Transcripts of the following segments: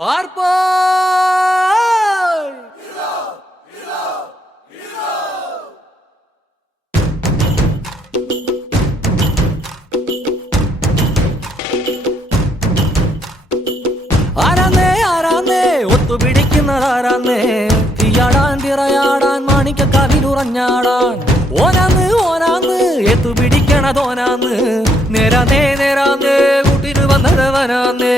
ആർപ്പാ ഒത്തുപിടിക്കുന്നതാരാന്നേ തീയാടാൻ തിറയാടാൻ മാണിക്കക്കാവിലുറഞ്ഞാടാൻ ഓനാന്ന് ഓനാന്ന് എത്തുപിടിക്കണതോനാന്ന് നേരാന്നേ നേരാന്നേ കൂട്ടിന് വന്നതവനാന്നേ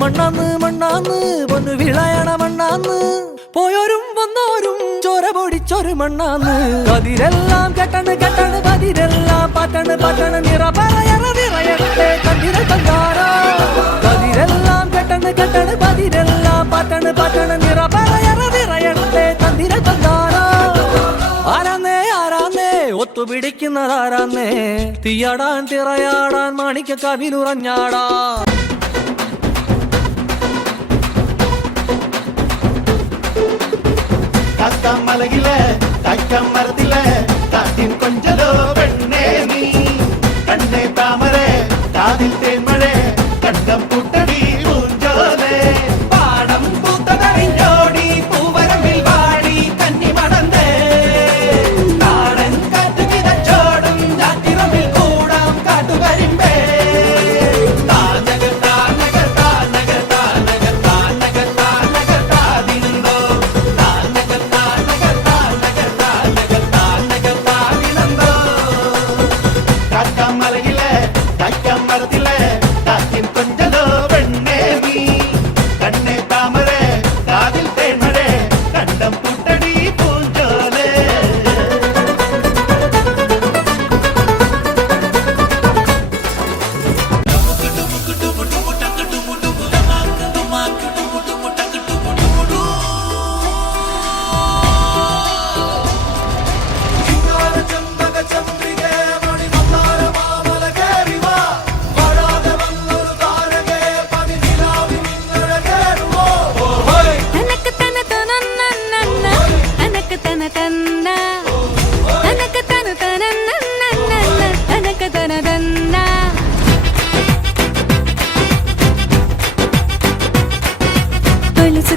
മണ്ണാന്ന് മണ്ണാന്ന് പൊന്നു വിളയണ മണ്ണാന്ന് പോയോരും വന്നോരും ചോര പൊടിച്ചൊരു മണ്ണാന്ന് കതിരെല്ലാം കെട്ടണ് കെട്ടണ് പതിരെല്ലാം പറ്റണ് പറ്റണ് നിറ പറയറ നിറയട്ടെ കതിര തങ്കാരോ കതിരെല്ലാം കെട്ടണ് കെട്ടണ് പതിരെല്ലാം പറ്റണ് പറ്റണ് നിറ പറയറ നിറയട്ടെ കതിര തങ്കാരോ ആരാന്നേ ആരാന്നേ ഒത്തുപിടിക്കുന്നതാരാന്നേ തീയാടാൻ തിറയാടാൻ മാണിക്കക്കാവിലുറഞ്ഞാടാ മലകില തക്കം മരത്തില കാറ്റിൻ കൊഞ്ചലോ പെണ്ണേ നീ കണ്ണേ താമരേ കാതിൽ തേന്മഴേ കണ്ടം പുട്ടടി പൂഞ്ചോലേ പാടം പൂത്തതറിഞ്ഞോടി പൂവരമ്പിൽ വാടി കന്നി മടന്തേ നാടൻ കാറ്റ് വിതച്ചോടും ചാറ്റിറമ്പിൽ കൂടാം കാട്ടുകരിമ്പേ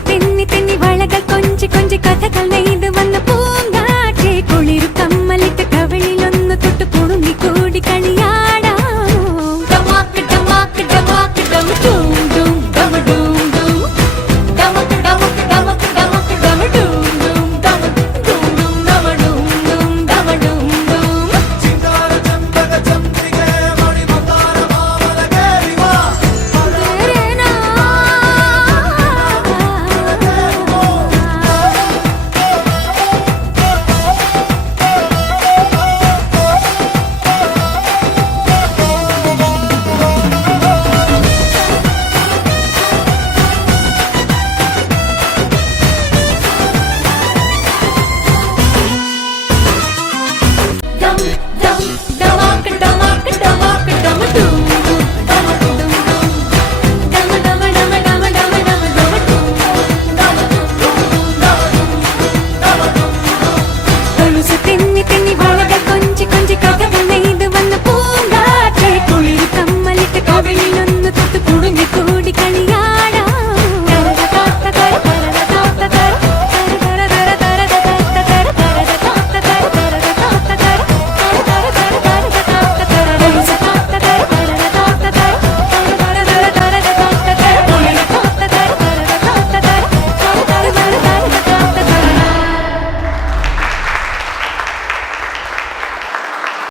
തെന്നി തെന്നി വളകൾ കൊഞ്ചി കൊഞ്ചി കഥകൾ